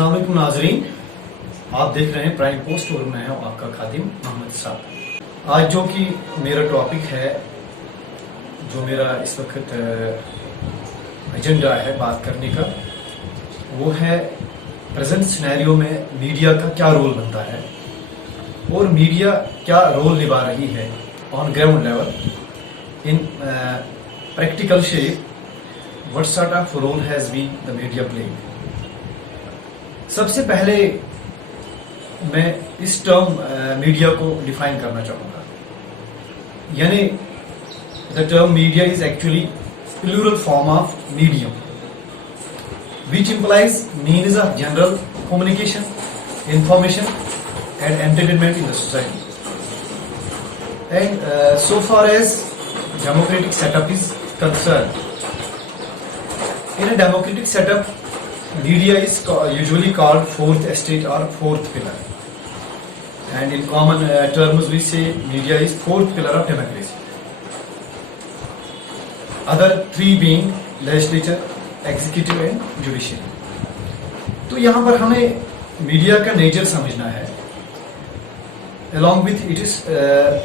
अस्सलाम वालेकुम नाजरीन, आप देख रहे हैं प्राइम पोस्ट और मैं हूं आपका खादिम मोहम्मद साहब। आज जो कि मेरा टॉपिक है, जो मेरा इस वक्त एजेंडा है बात करने का, वो है प्रेजेंट सिनेरियो में मीडिया का क्या रोल बनता है और मीडिया क्या रोल निभा रही है on ground level in practical shape. What sort of role has been the media playing. सबसे पहले मैं इस टर्म मीडिया को डिफाइन करना चाहूंगा, यानी the term media is actually plural form of medium which implies means of general communication, information and entertainment in the society. And so far as democratic setup is concerned, in a democratic setup, media is usually called fourth estate or fourth pillar. And in common terms, we say media is fourth pillar of democracy. Other three being legislature, executive and judiciary. तो यहां पर हमें media का nature समझना है along with it is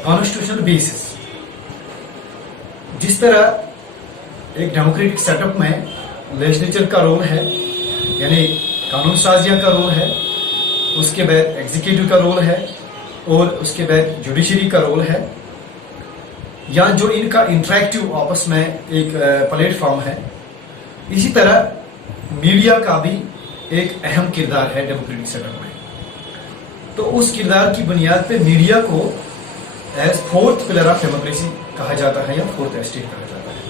constitutional basis. जिस तरह एक डेमोक्रेटिक सेटअप में लेजिस्लेचर का रोल है, यानी कानून साजिया का रोल है, उसके बाद एग्जीक्यूटिव का रोल है और उसके बाद जुडिशरी का रोल है, या जो इनका इंटरेक्टिव आपस में एक प्लेटफॉर्म है, इसी तरह मीडिया का भी एक अहम किरदार है डेमोक्रेटिक सेटअप में। तो उस किरदार की बुनियाद पे मीडिया को as fourth pillar of democracy कहा जाता है या फोर्थ एस्टेट कहा जाता है।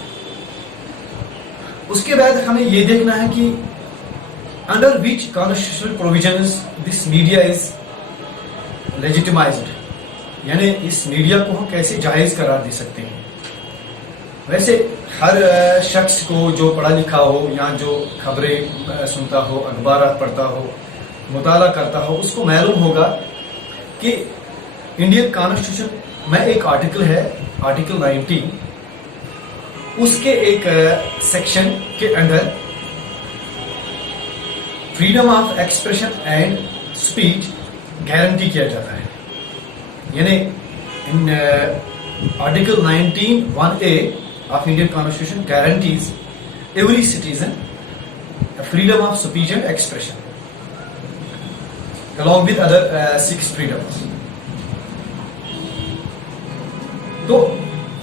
उसके बाद हमें यह देखना है कि under which constitutional provisions this media is legitimised, यानी इस मीडिया को हम कैसे जायज करार दे सकते हैं। वैसे हर शख्स को जो पढ़ा लिखा हो या जो खबरें सुनता हो, अखबार पढ़ता हो, मुताला करता हो, उसको मालूम होगा कि इंडियन कॉन्स्टिट्यूशन में एक आर्टिकल है, आर्टिकल 19, उसके एक सेक्शन के अंदर freedom of expression and speech guarantee किया जाता है। यानी in article 19(1)(a) of Indian Constitution guarantees every citizen a freedom of speech and expression, along with other 6 freedoms. तो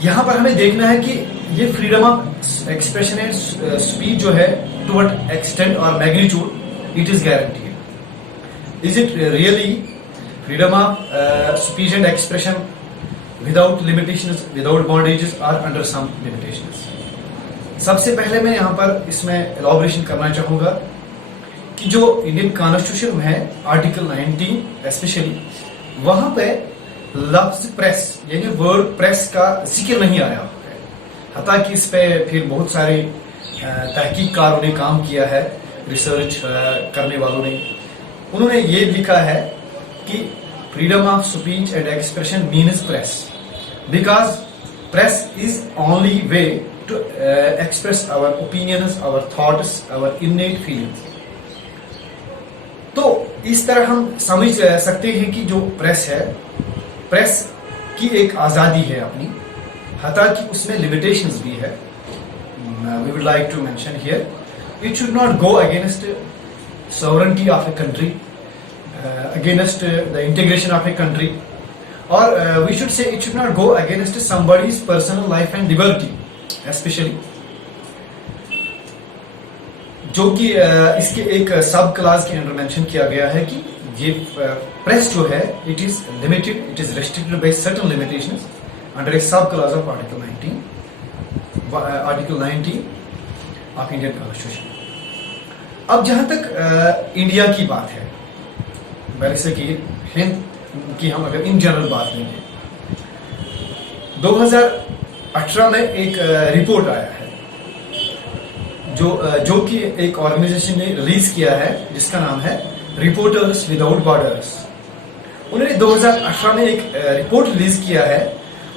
यहां पर हमें देखना है कि ये freedom of expression and speech जो है, टू व्हाट एक्सटेंट और magnitude it is guaranteed. Is it really freedom of speech and expression without limitations, without bondages or under some limitations? सबसे पहले मैं यहाँ पर इसमें एलॉबरेशन करना चाहूंगा कि जो इंडियन कॉन्स्टिट्यूशन में है आर्टिकल 19 स्पेशली, वहां पे लफ्ज प्रेस यानी वर्ड प्रेस का जिक्र नहीं आया है। हालांकि इस पे फिर बहुत सारे तहकीककारों ने काम किया है, रिसर्च करने वालों ने, उन्होंने ये लिखा है कि freedom of speech and expression means press, because press is only way to express our opinions, our thoughts, our innate feelings. तो इस तरह हम समझ सकते हैं कि जो प्रेस है, प्रेस की एक आजादी है अपनी, हालांकि उसमें लिमिटेशंस भी है। We would like to mention here, it should not go against sovereignty of a country, against the integration of a country, or we should say it should not go against somebody's personal life and liberty, especially जो कि इसके एक सब class के अंदर mention किया गया है कि ये प्रेस जो है, it is limited, it is restricted by certain limitations under a sub class of article 19 of Indian constitution. अब जहां तक इंडिया की बात है, वैसे कि हिंद की हम अगर इन जनरल बात लेंगे, 2018 में एक रिपोर्ट आया है जो कि एक ऑर्गेनाइजेशन ने रिलीज किया है, जिसका नाम है रिपोर्टर्स विदाउट बॉर्डर्स। उन्होंने 2018 में एक रिपोर्ट रिलीज किया है,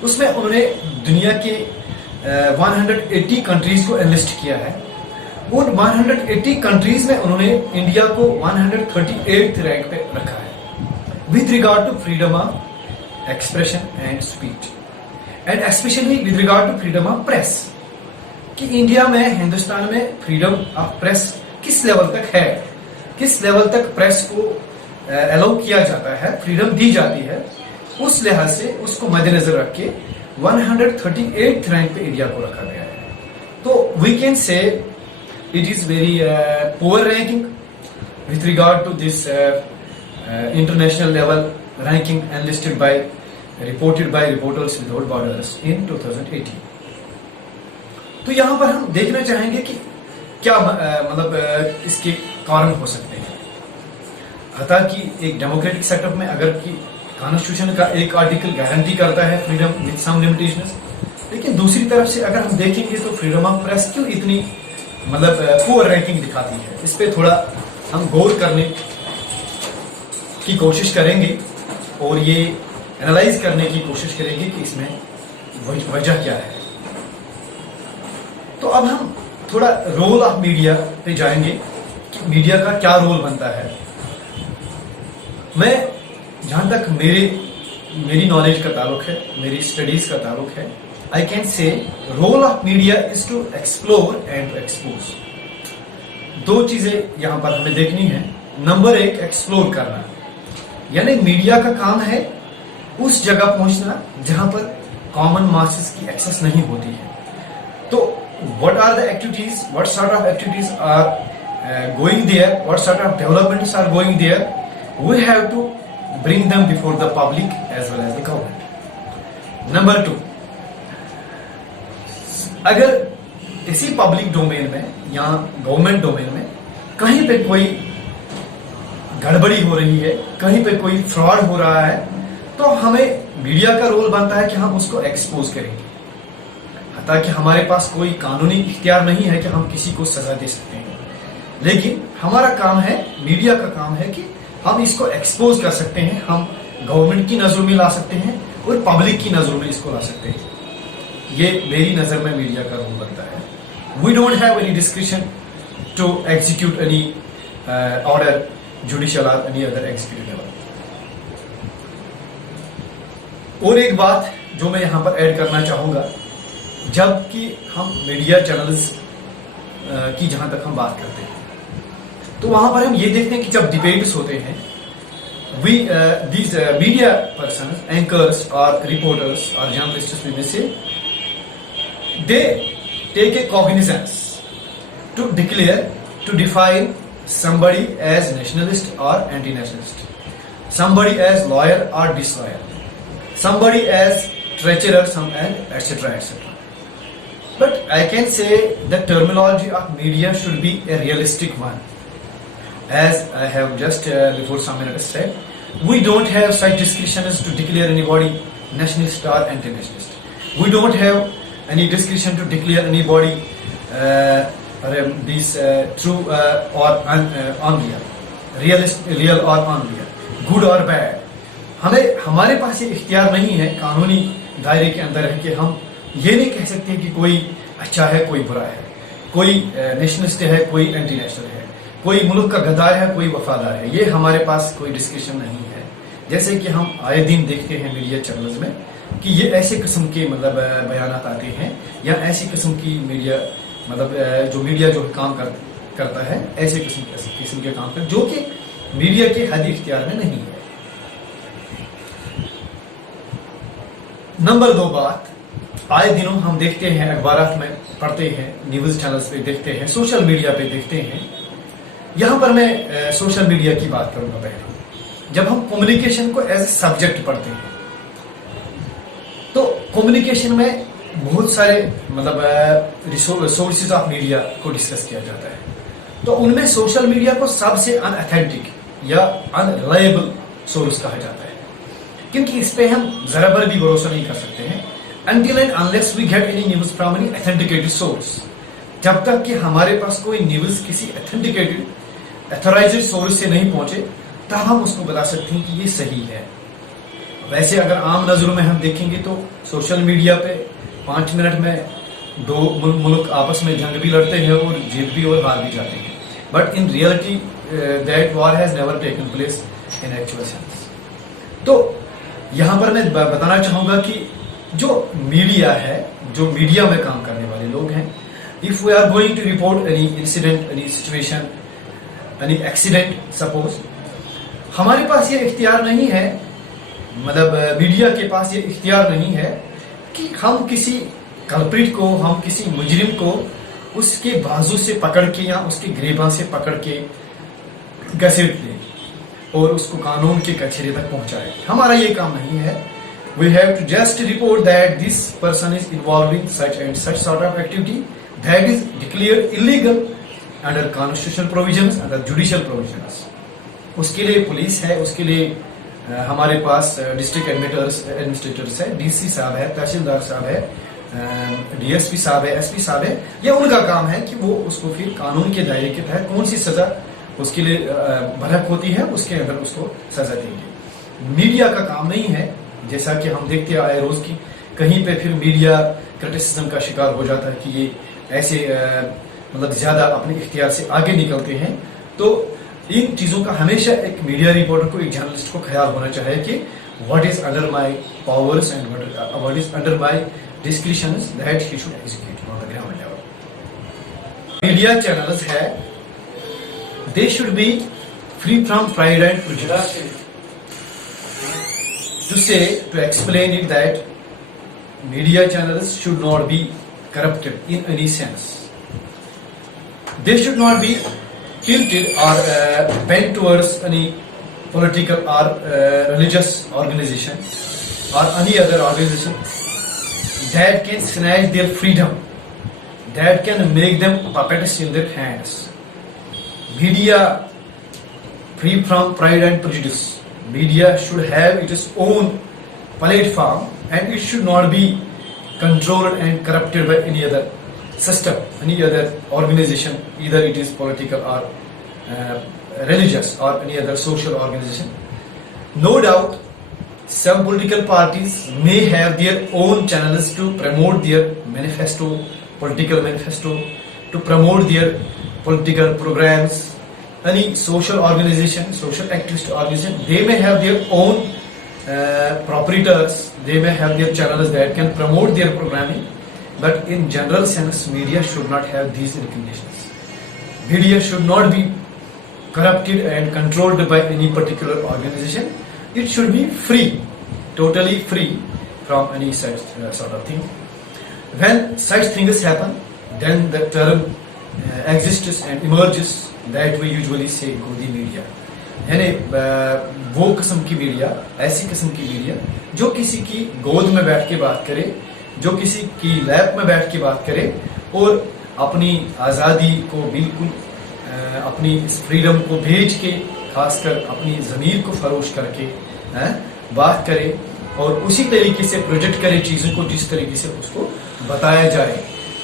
उसमें उन्होंने दुनिया के 180 कंट्रीज को एनलिस्ट किया है उन 180 कंट्रीज में उन्होंने इंडिया को 138th रैंक पे रखा है with regard to freedom of expression and speech, and specially with regard to freedom of press, कि इंडिया में, हिंदुस्तान में फ्रीडम ऑफ प्रेस किस लेवल तक है, किस लेवल तक प्रेस को अलाउ किया जाता है, फ्रीडम दी जाती है, उस लिहाज से उसको मद्देनजर रख के 138th रैंक पे इंडिया को रखा गया है। तो we can say it is very poor ranking with regard to this international level ranking enlisted by reported by Reporters Without Borders in 2018। तो यहां पर हम देखना चाहेंगे कि क्या मतलब इसके कारण हो सकते हैं। अतः कि एक डेमोक्रेटिक सेटअप में अगर कि कॉन्स्टिट्यूशन का एक आर्टिकल गारंटी करता है फ्रीडम विद सम लिमिटेशंस, लेकिन दूसरी तरफ से अगर हम देखेंगे तो फ्रीडम ऑफ प्रेस क्यों इतनी मतलब पुअर रैंकिंग दिखाती है, इस पे थोड़ा हम गौर करने की कोशिश करेंगे और ये एनालाइज करने की कोशिश करेंगे कि इसमें वजह क्या है। तो अब हम थोड़ा रोल ऑफ मीडिया पे जाएंगे कि मीडिया का क्या रोल बनता है। मैं जहां तक मेरी नॉलेज का ताल्लुक है, मेरी स्टडीज का ताल्लुक है, I can say role of media is to explore and to expose। दो चीजें यहां पर हमें देखनी है। नंबर एक, एक्सप्लोर करना, यानी मीडिया का काम है उस जगह पहुंचना जहां पर कॉमन मासेस की एक्सेस नहीं होती है। तो what are the activities, what sort of activities are going there, what sort of developments are going there, we have to bring them before the public as well as the government। Number two, अगर इसी public domain में या government domain में कहीं पे कोई गड़बड़ी हो रही है, कहीं पे कोई फ्रॉड हो रहा है, तो हमें मीडिया का रोल बनता है कि हम उसको एक्सपोज करेंगे। ताकि हमारे पास कोई कानूनी इख्तियार नहीं है कि हम किसी को सजा दे सकते हैं, लेकिन हमारा काम है, मीडिया का काम है कि हम इसको एक्सपोज कर सकते हैं, हम गवर्नमेंट की नजरों में ला सकते हैं और पब्लिक की नजरों में इसको ला सकते हैं। ये मेरी नजर में मीडिया का रोल बनता है। We don't have any description to execute any order, judicial और एनी अदर एग्जीक्यूटिव लेवल। और एक बात जो मैं यहां पर ऐड करना चाहूंगा, जबकि हम मीडिया चैनल्स की जहां तक हम बात करते हैं, तो वहां पर हम ये देखते हैं कि जब डिबेट्स होते हैं, these media persons, anchors or reporters or journalists we may say, they take a cognizance to declare, to define somebody as nationalist or anti-nationalist, somebody as loyal or disloyal, somebody as treacherous and etc etc। But I can say the terminology of media should be a realistic one। As I have just before some minutes said, we don't have such discretions to declare anybody nationalist or anti-nationalist। We don't have any discretion to declare anybody true or unreal, real or unreal, good or bad। हमें हमारे पास ये इख्तियार नहीं है कानूनी दायरे के अंदर है कि हम ये नहीं कह सकते कि कोई अच्छा है कोई बुरा है, कोई नेशनलिस्ट है कोई एंटी नेशनल है, कोई मुल्क का गद्दार है कोई वफादार है। ये हमारे पास कोई डिस्कशन नहीं है। जैसे कि हम आए दिन देखते हैं मीडिया चैनल्स में कि ये ऐसे किस्म के मतलब बयानात आते हैं या ऐसी किस्म की मीडिया मतलब जो मीडिया जो काम करता है ऐसे किस्म के काम कर जो कि मीडिया के हद इख्तियार में नहीं है। नंबर दो बात, आए दिनों हम देखते हैं, अखबारात में पढ़ते हैं, न्यूज चैनल्स पे देखते हैं, सोशल मीडिया पे देखते हैं। यहां पर मैं सोशल मीडिया की बात करूंगा। पहले जब हम कम्युनिकेशन को एज ए सब्जेक्ट पढ़ते हैं तो कम्युनिकेशन में बहुत सारे मतलब सोर्सेज ऑफ मीडिया को डिस्कस किया जाता है। तो उनमें सोशल मीडिया को सबसे अनऑथेंटिक या अनरिलायबल सोर्स कहा जाता है, क्योंकि इस पे हम जरा भर भी भरोसा नहीं कर सकते हैं until and unless we get any news from any authenticated source। जब तक कि हमारे पास कोई न्यूज किसी ऑथेंटिकेटेड अथोराइज्ड सोर्स से नहीं पहुंचे तब हम उसको बता सकते हैं कि ये सही है। वैसे अगर आम नजरों में हम देखेंगे तो सोशल मीडिया पे 5 मिनट में दो मुल्क आपस में जंग भी लड़ते हैं और जीत भी और हार भी जाते हैं, but in reality that war has never taken place in actual sense. तो यहाँ पर मैं बताना चाहूंगा कि जो मीडिया है, जो मीडिया में काम करने वाले लोग हैं, if we are going to report any incident, any situation, any accident suppose, हमारे पास ये इख्तियार नहीं है, मतलब मीडिया के पास ये इख्तियार नहीं है कि हम किसी कल्प्रिट को, हम किसी मुजरिम को उसके बाजू से पकड़ के या उसके ग्रेबां से पकड़ के घसीट दें और उसको कानून के कचहरे तक पहुंचाए। हमारा ये काम नहीं है। We have to just report that this person is involve in such and such sort of activity that is declared illegal under constitutional provisions, under judicial provisions. उसके लिए पुलिस है, उसके लिए हमारे पास डिस्ट्रिक्ट एडमिनिस्ट्रेटर्स है, डीसी साहब है, तहसीलदार साहब है, डीएसपी साहब है, एसपी साहब है। यह उनका काम है कि वो उसको फिर कानून के दायरे के तहत कौन सी सजा उसके लिए भनक होती है, उसके अंदर उसको सजा देंगे। मीडिया का काम नहीं है, जैसा कि हम देखते आए रोज की कहीं पे फिर मीडिया क्रिटिसिज्म का शिकार हो जाता है कि ये ऐसे मतलब ज्यादा अपने इख्तियार से आगे निकलते हैं। तो इन चीजों का हमेशा एक मीडिया रिपोर्टर को, एक जर्नलिस्ट को ख्याल होना चाहिए कि what is under my powers and what is under my discretions that he should execute on the ground level. Media channels है, they should be free from pride and prejudice. To explain it that media channels should not be corrupted in any sense. They should not be tilted or bent towards any political or religious organization or any other organization that can snatch their freedom, that can make them puppets in their hands. Media free from pride and prejudice. Media should have its own platform and it should not be controlled and corrupted by any other system, any other organization, either it is political or religious or any other social organization. No doubt, some political parties may have their own channels to promote their manifesto, political manifesto, to promote their political programs. Any social organization, social activist organization, they may have their own proprietors, they may have their channels that can promote their programming, but in general sense, media should not have these recognitions. Media should not be corrupted and controlled by any particular organization. It should be free, totally free from any such sort of thing. When such things happen, then the term exists and emerges that we usually say Godi media. यानी वो किस्म की media, ऐसी किस्म की media जो किसी की गोद में बैठ के बात करे, जो किसी की लैब में बैठ के बात करे और अपनी आज़ादी को बिल्कुल अपनी इस फ्रीडम को भेज के, खासकर अपनी ज़मीर को फरोश करके बात करे और उसी तरीके से प्रोजेक्ट करे चीज़ों को जिस तरीके से उसको बताया जाए।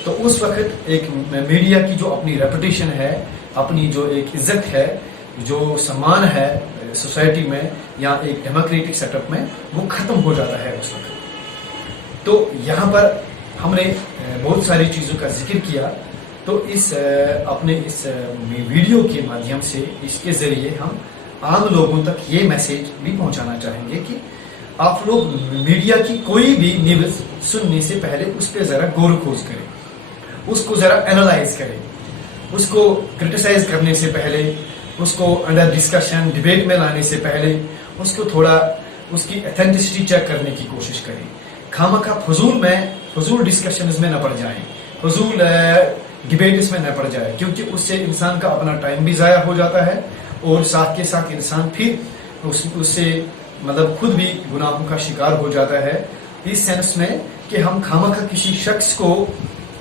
तो उस वक्त एक मीडिया की जो अपनी रेपुटेशन है, अपनी जो एक इज्जत है, जो सम्मान है सोसाइटी में या एक डेमोक्रेटिक सेटअप में, वो खत्म हो जाता है उस वक्त। तो यहाँ पर हमने बहुत सारी चीज़ों का जिक्र किया। तो इस अपने इस वीडियो के माध्यम से, इसके ज़रिए हम आम लोगों तक ये मैसेज भी पहुँचाना चाहेंगे कि आप लोग मीडिया की कोई भी न्यूज़ सुनने से पहले उस पर ज़रा गौर खोज करें, उसको ज़रा एनालाइज करें, उसको क्रिटिसाइज करने से पहले, उसको अंडर डिस्कशन डिबेट में लाने से पहले उसको थोड़ा उसकी ऑथेंटिसिटी चेक करने की कोशिश करें। खामखा फजूल डिस्कशंस में न पड़ जाएं, फजूल डिबेट्स में न पड़ जाए, क्योंकि उससे इंसान का अपना टाइम भी ज़ाया हो जाता है और साथ के साथ इंसान फिर उससे मतलब खुद भी गुनाहों का शिकार हो जाता है, इस सेंस में कि हम खामखा किसी शख्स को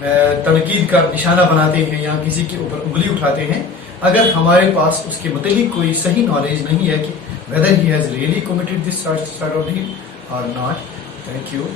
तनकीद का निशाना बनाते हैं या किसी के ऊपर उंगली उठाते हैं अगर हमारे पास उसके मुताबिक कोई सही नॉलेज नहीं है कि whether he has really committed this sort of deed or not. Thank you.